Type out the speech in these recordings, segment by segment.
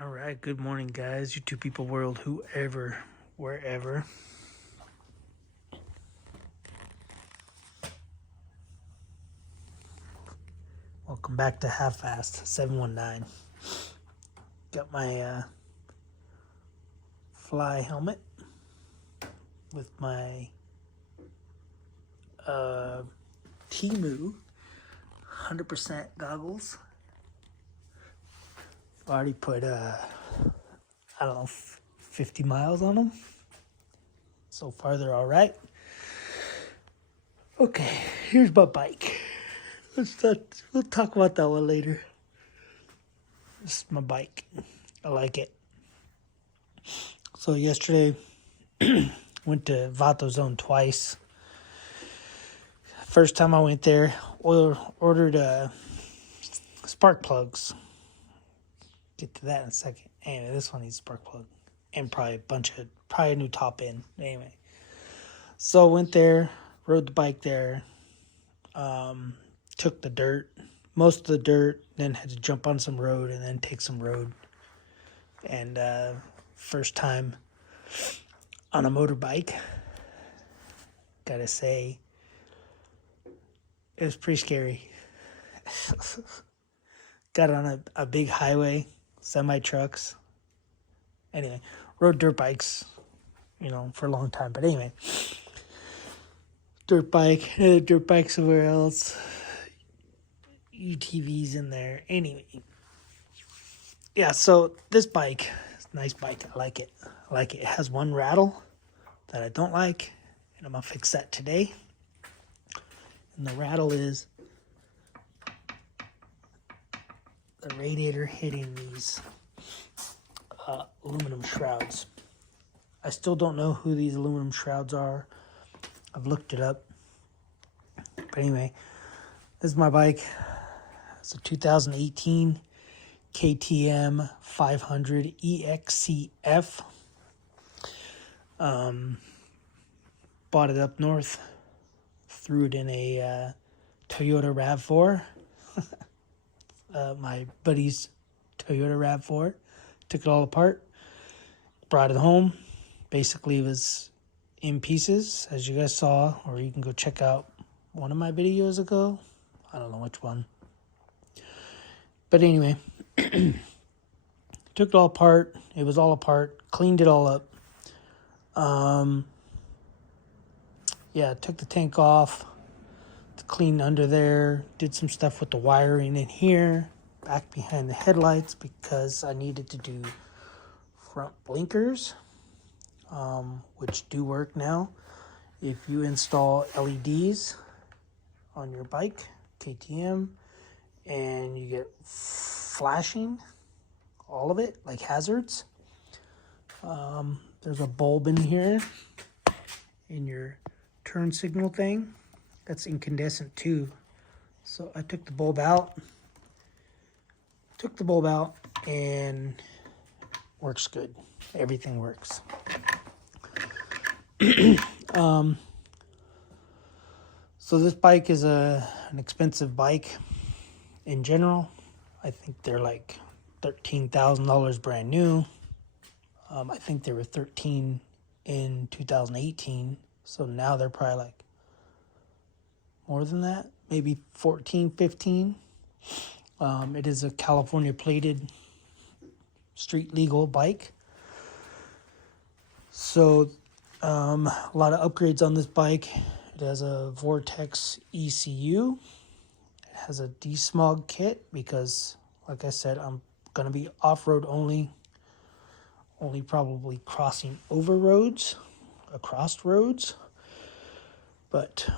All right, good morning, guys. You two people world, whoever, wherever. Welcome back to Half Fast 719. Got my fly helmet with my Temu 100% goggles. Already put, I don't know, 50 miles on them. So far, they're all right. Okay, here's my bike. We'll talk about that one later. This is my bike. I like it. So yesterday, went to Vato Zone twice. First time I went there, ordered spark plugs. Get to that in a second. Anyway, this one needs a spark plug. And probably a new top end. Anyway. So went there, rode the bike there, took the dirt, most of the dirt, then had to jump on some road and then take some road. And first time on a motorbike, gotta say, it was pretty scary. Got on a big highway, semi-trucks. Anyway, rode dirt bikes, for a long time. But anyway, dirt bike somewhere else. UTVs in there. Anyway. Yeah, so this bike, nice bike. I like it. It has one rattle that I don't like, and I'm going to fix that today. And the rattle is the radiator hitting these aluminum shrouds. I still don't know who these aluminum shrouds are. I've looked it up. But anyway, this is my bike. It's a 2018 KTM 500 EXCF. Bought it up north. Threw it in a Toyota RAV4. My buddy's Toyota RAV4. Took it all apart. Brought it home. Basically, it was in pieces, as you guys saw. Or you can go check out one of my videos ago. I don't know which one. But anyway, took it all apart. It was all apart. Cleaned it all up. Took the tank off. Cleaned under there. Did some stuff with the wiring in here. Back behind the headlights because I needed to do front blinkers, which do work now. If you install LEDs on your bike, KTM, and you get flashing, all of it, like hazards. There's a bulb in here in your turn signal thing that's incandescent too. So I took the bulb out. And works good. Everything works. So this bike is an expensive bike in general. I think they're like $13,000 brand new. I think they were $13,000 in 2018. So now they're probably like more than that, maybe $14,000, $15,000. It is a California plated street legal bike. So a lot of upgrades on this bike. It has a Vortex ECU. It has a desmog kit because, like I said, I'm going to be off-road only probably crossing over roads, across roads. But,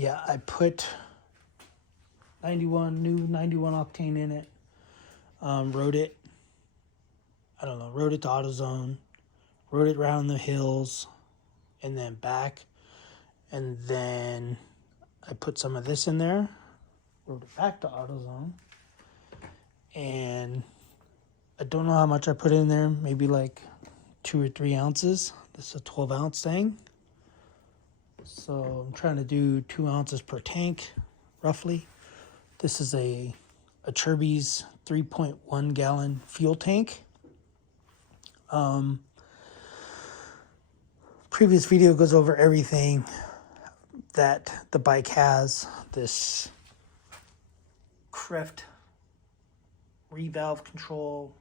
I put 91 octane in it. Rode it to AutoZone, rode it around the hills, and then back. And then I put some of this in there, rode it back to AutoZone. And I don't know how much I put in there, maybe like 2 or 3 ounces. This is a 12-ounce thing. So I'm trying to do 2 ounces per tank, roughly. This is a Chirby's 3.1 gallon fuel tank. Previous video goes over everything that the bike has. This Creft revalve control,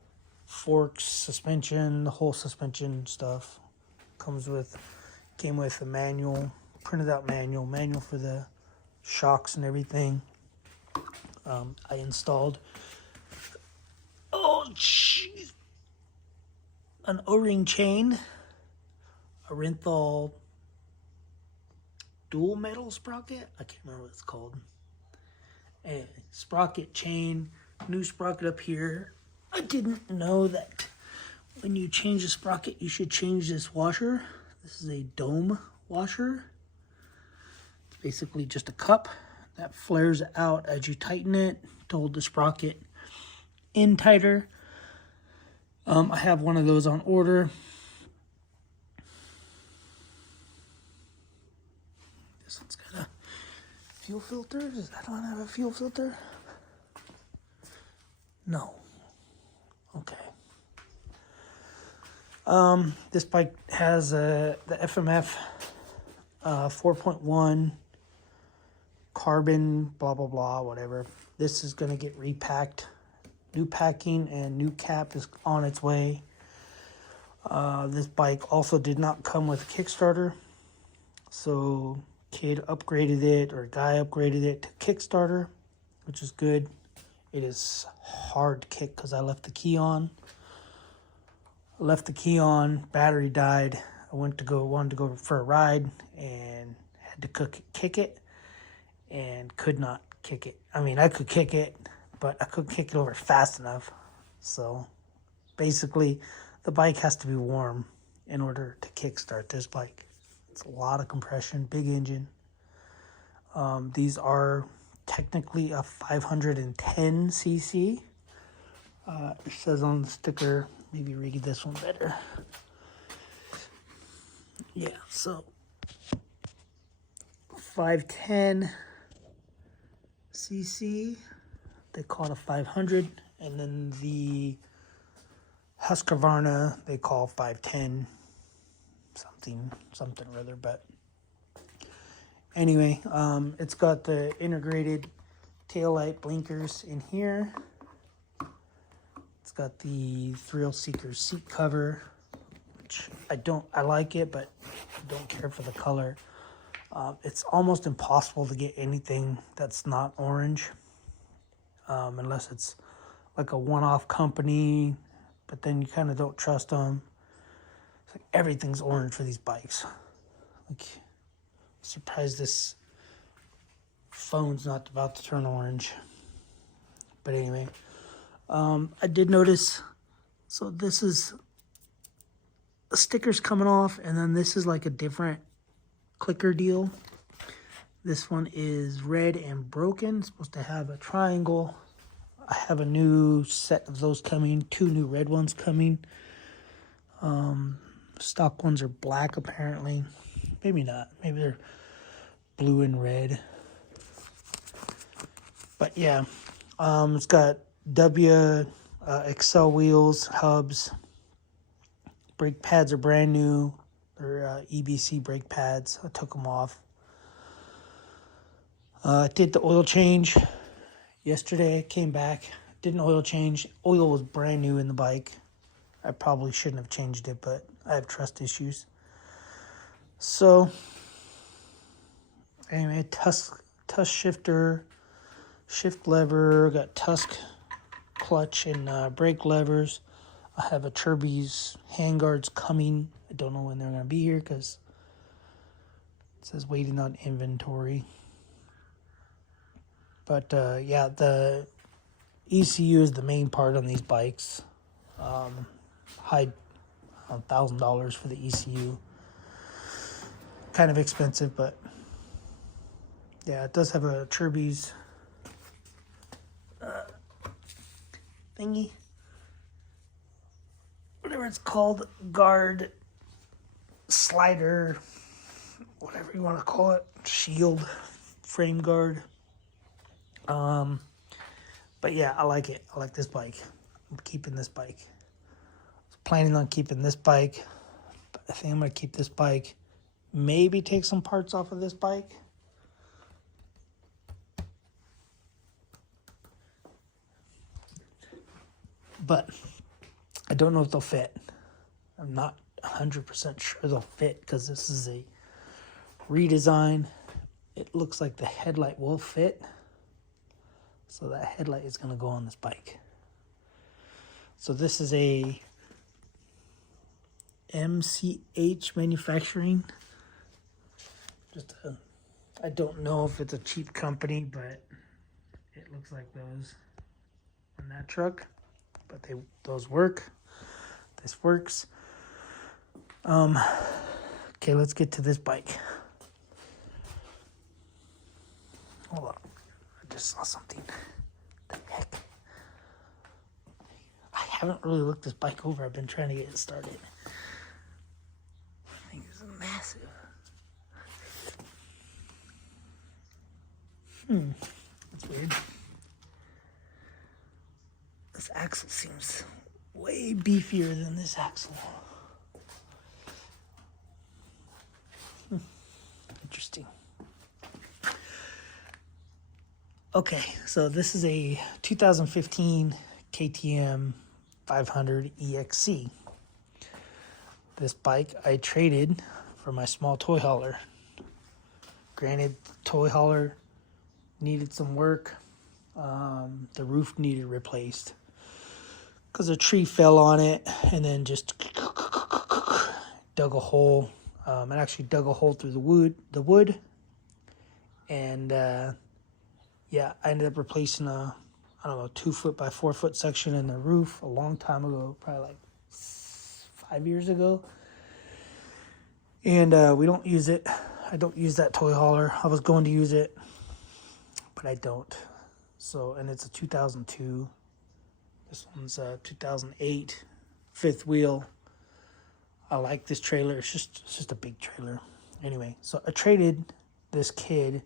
forks, suspension, the whole suspension stuff. Came with a manual, printed out manual for the shocks and everything. I installed, an O-ring chain, a Renthal dual metal sprocket. I can't remember what it's called. A sprocket chain, new sprocket up here. I didn't know that when you change the sprocket, you should change this washer. This is a dome washer. It's basically just a cup that flares out as you tighten it to hold the sprocket in tighter. I have one of those on order. This one's got a fuel filter. Does that one have a fuel filter? No. Okay. This bike has the FMF 4.1 carbon, blah, blah, blah, whatever. This is going to get repacked. New packing and new cap is on its way. This bike also did not come with a Kickstarter. So kid upgraded it, or guy upgraded it to Kickstarter, which is good. It is hard to kick because I left the key on. Battery died. I wanted to go for a ride and had to kick it and could not kick it. I mean, I could kick it, but I couldn't kick it over fast enough. So basically, the bike has to be warm in order to kickstart this bike. It's a lot of compression, big engine. These are technically a 510 cc. It says on the sticker, maybe read this one better. Yeah, so 510 cc. They call it a 500, and then the Husqvarna they call 510 something or other. But anyway, it's got the integrated taillight blinkers in here. It's got the Thrill Seeker seat cover, which I like it, but I don't care for the color. It's almost impossible to get anything that's not orange. Unless it's like a one-off company, but then you kind of don't trust them. It's like everything's orange for these bikes. Like, I'm surprised this phone's not about to turn orange. But anyway, I did notice, so this is the stickers coming off, and then this is like a different clicker deal. This one is red and broken. It's supposed to have a triangle. I have a new set of those coming. 2 new red ones coming. Stock ones are black apparently. Maybe not. Maybe they're blue and red. But yeah, it's got XL wheels, hubs. Brake pads are brand new. They're EBC brake pads. I took them off. I did the oil change yesterday. I came back, did an oil change. Oil was brand new in the bike. I probably shouldn't have changed it, but I have trust issues. So anyway, tusk shifter, shift lever, got tusk clutch and brake levers. I have a Turby's handguards coming. I don't know when they're going to be here because it says waiting on inventory. But yeah, the ECU is the main part on these bikes. High $1,000 for the ECU. Kind of expensive, but yeah, it does have a Turby's thingy. Whatever it's called, guard, slider, whatever you want to call it, shield, frame guard. But yeah, I like it. I like this bike. I'm keeping this bike. Planning on keeping this bike. But I think I'm going to keep this bike. Maybe take some parts off of this bike. But I don't know if they'll fit. I'm not 100% sure they'll fit because this is a redesign. It looks like the headlight will fit. So that headlight is going to go on this bike. So this is a MCH manufacturing. I don't know if it's a cheap company, but it looks like those on that truck. But those work. This works. Okay, let's get to this bike. Hold on. I just saw something. What the heck? I haven't really looked this bike over. I've been trying to get it started. I think it's massive. That's weird. This axle seems way beefier than this axle. Interesting. Okay, so this is a 2015 KTM 500 EXC. This bike I traded for my small toy hauler. Granted, the toy hauler needed some work. The roof needed replaced because a tree fell on it and then just dug a hole. It actually dug a hole through the wood, and yeah, I ended up replacing a 2 foot by 4 foot section in the roof a long time ago, probably like 5 years ago. And we don't use it. I don't use that toy hauler. I was going to use it, but I don't. So, and it's a 2002. This one's a 2008 fifth wheel. I like this trailer. It's just a big trailer. Anyway, so I traded this kid.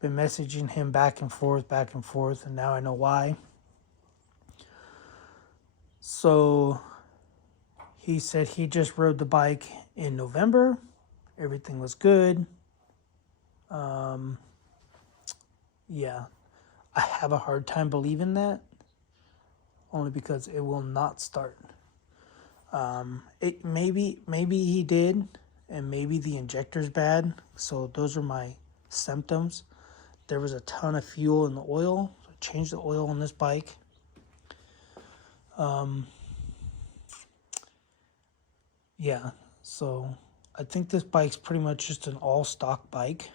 Been messaging him back and forth, and now I know why. So he said he just rode the bike in November. Everything was good. Yeah, I have a hard time believing that, only because it will not start. It maybe he did, and maybe the injector's bad. So those are my symptoms. There was a ton of fuel in the oil. So I changed the oil on this bike. Yeah, so I think this bike's pretty much just an all stock bike.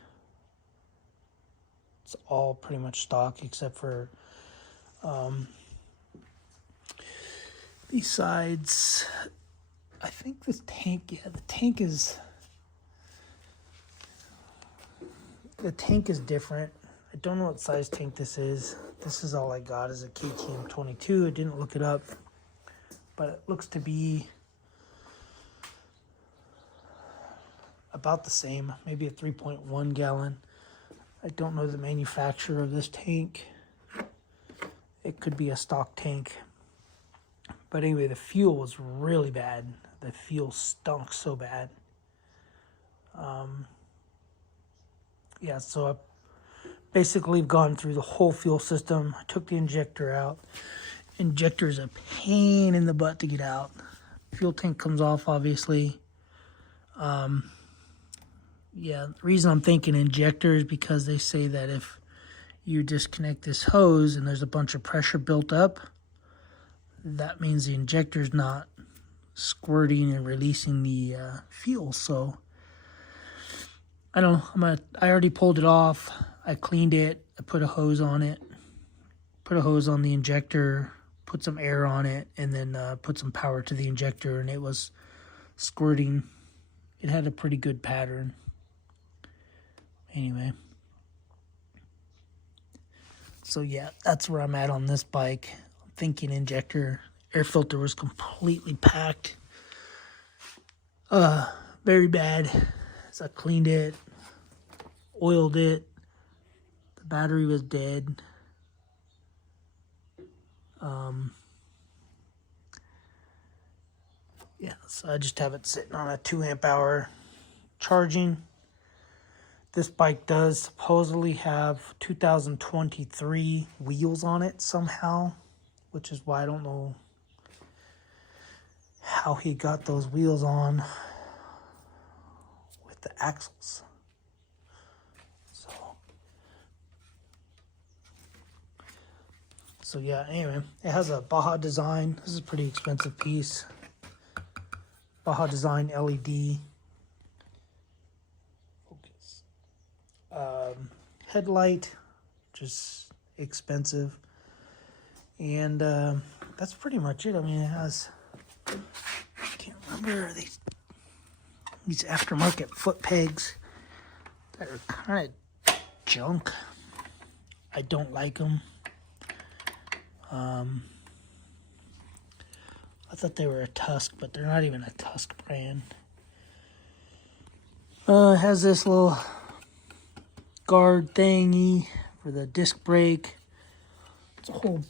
It's all pretty much stock except for besides, I think this tank, yeah, the tank is different. I don't know what size tank this is. This is all I got is a KTM 22. I didn't look it up, but it looks to be about the same, maybe a 3.1 gallon. I don't know the manufacturer of this tank. It could be a stock tank. But anyway, the fuel was really bad. The fuel stunk so bad. Yeah, so I basically gone through the whole fuel system. I took the injector out. Injector is a pain in the butt to get out. Fuel tank comes off, obviously. Yeah, the reason I'm thinking injector is because they say that if you disconnect this hose and there's a bunch of pressure built up, that means the injector's not squirting and releasing the fuel. So I don't know. I already pulled it off. I cleaned it. I put a hose on it. Put a hose on the injector. Put some air on it, and then put some power to the injector, and it was squirting. It had a pretty good pattern. Anyway. So yeah, that's where I'm at on this bike. I'm thinking injector. Air filter was completely packed. Very bad. So I cleaned it, oiled it. The battery was dead. Yeah, so I just have it sitting on a 2 amp hour charging. This bike does supposedly have 2023 wheels on it somehow, which is why I don't know how he got those wheels on with the axles. So yeah, anyway, it has a Baja design. This is a pretty expensive piece. Baja design LED. Focus. Headlight, just expensive. And that's pretty much it. I mean, it has, I can't remember, these aftermarket foot pegs that are kind of junk. I don't like them. I thought they were a Tusk, but they're not even a Tusk brand. It has this little guard thingy for the disc brake. It's a whole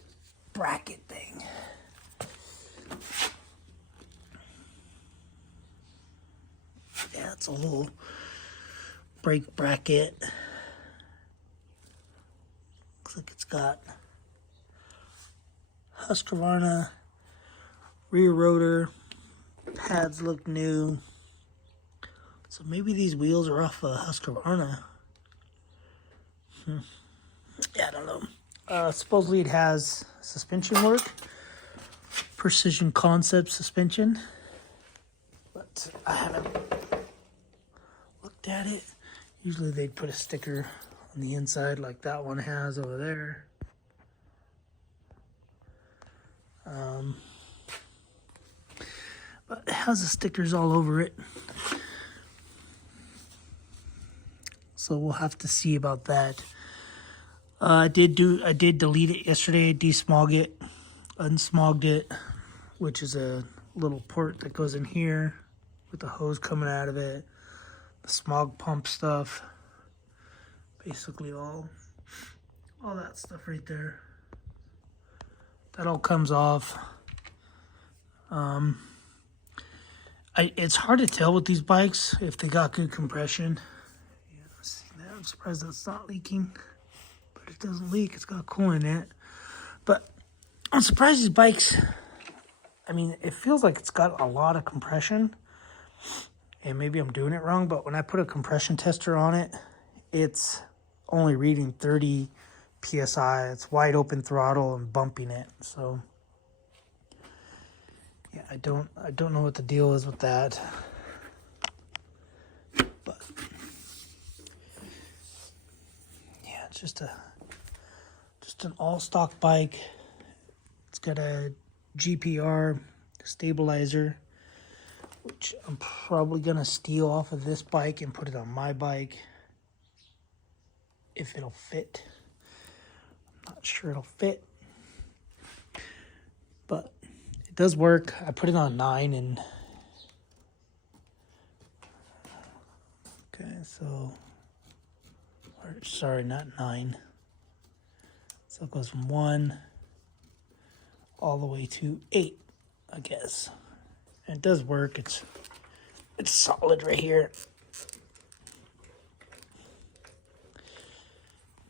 bracket thing. Yeah, it's a little brake bracket. Looks like it's got Husqvarna rear rotor. Pads look new. So maybe these wheels are off a Husqvarna. Yeah, I don't know. Supposedly it has suspension work. Precision Concept suspension. But I haven't looked at it. Usually they'd put a sticker on the inside like that one has over there. But it has the stickers all over it. So we'll have to see about that. I did delete it yesterday, desmog it, unsmogged it, which is a little port that goes in here with the hose coming out of it, the smog pump stuff, basically all that stuff right there. That all comes off. It's hard to tell with these bikes if they got good compression. Yeah, see that? I'm surprised that's not leaking, but it doesn't leak. It's got coolant in it. But I'm surprised these bikes, I mean, it feels like it's got a lot of compression, and maybe I'm doing it wrong, but when I put a compression tester on it, it's only reading 30 PSI. It's wide open throttle and bumping it. So yeah, I don't know what the deal is with that. But yeah, it's just an all stock bike. It's got a GPR stabilizer, which I'm probably gonna steal off of this bike and put it on my bike if it'll fit. I'm not sure it'll fit, but it does work. I put it on 9 and okay, so sorry, not 9. So it goes from 1 all the way to 8, I guess. And it does work. It's solid right here.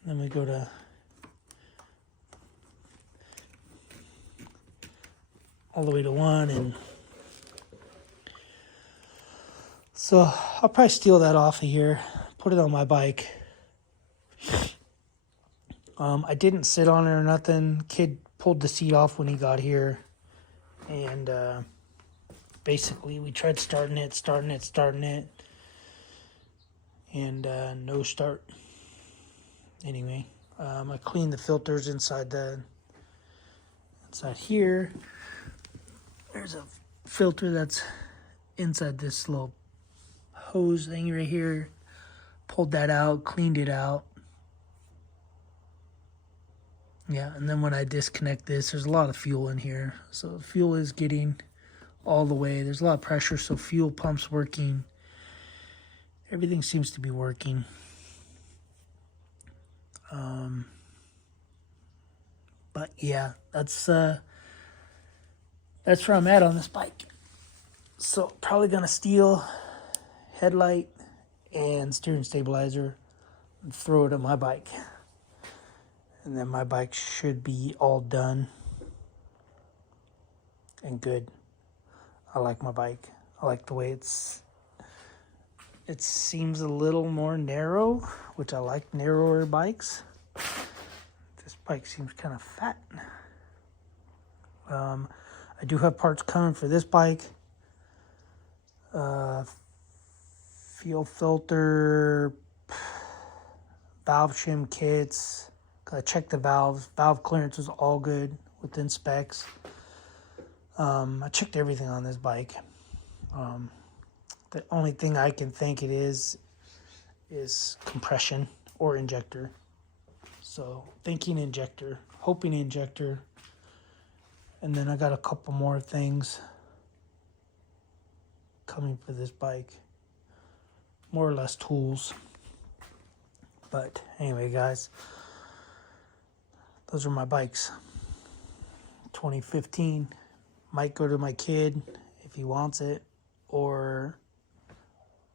Then we go to all the way to 1, and so I'll probably steal that off of here, put it on my bike. I didn't sit on it or nothing. Kid pulled the seat off when he got here, and basically we tried starting it, and no start. Anyway, I cleaned the filters inside here. There's a filter that's inside this little hose thing right here. Pulled that out, cleaned it out. Yeah, and then when I disconnect this, there's a lot of fuel in here. So fuel is getting all the way. There's a lot of pressure, so fuel pump's working. Everything seems to be working. But yeah, that's where I'm at on this bike. So probably gonna steal headlight and steering stabilizer and throw it at my bike. And then my bike should be all done and good. I like my bike. I like the way it seems a little more narrow, which I like narrower bikes. This bike seems kind of fat. I do have parts coming for this bike. Fuel filter, valve shim kits. I checked the valves. Valve clearance was all good within specs. I checked everything on this bike. The only thing I can think it is compression or injector. So thinking injector, hoping injector. And then I got a couple more things coming for this bike. More or less tools. But anyway, guys, those are my bikes. 2015. Might go to my kid if he wants it, or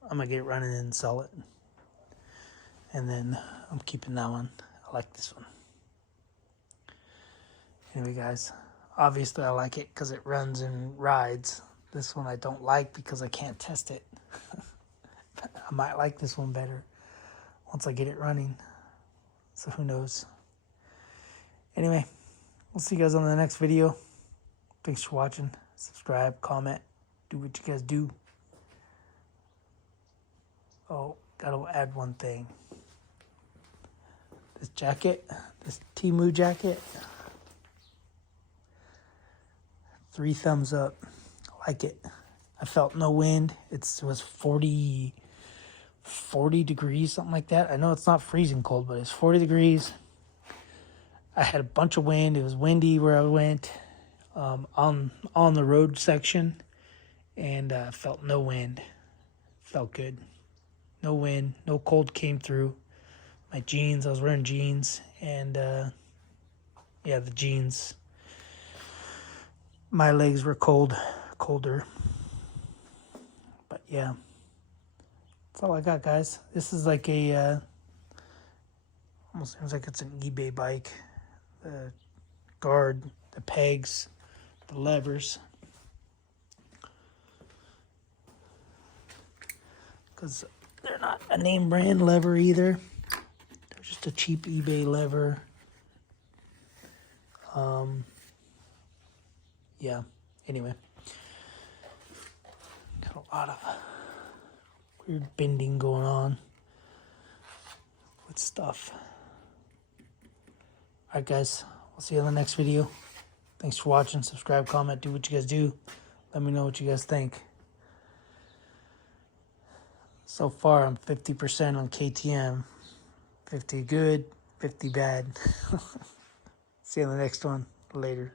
I'm gonna get it running and sell it. And then I'm keeping that one. I like this one. Anyway, guys, obviously I like it because it runs and rides. This one I don't like because I can't test it. I might like this one better once I get it running. So who knows? Anyway, we'll see you guys on the next video. Thanks for watching. Subscribe, comment, do what you guys do. Oh, gotta add one thing. This jacket, this Temu jacket, 3 thumbs up. I like it. I felt no wind. It was 40 degrees, something like that. I know it's not freezing cold, but it's 40 degrees. I had a bunch of wind. It was windy where I went on the road section, and felt no wind. Felt good. No wind, no cold came through. My jeans, I was wearing jeans, and yeah, the jeans. My legs were colder. But yeah, that's all I got, guys. This is like a almost seems like it's an eBay bike. The guard, the pegs, the levers. Because they're not a name brand lever either. They're just a cheap eBay lever. Yeah, anyway. Got a lot of weird bending going on with stuff. Alright, guys, I'll see you on the next video. Thanks for watching. Subscribe, comment, do what you guys do. Let me know what you guys think. So far, I'm 50% on KTM. 50 good, 50 bad. See you on the next one. Later.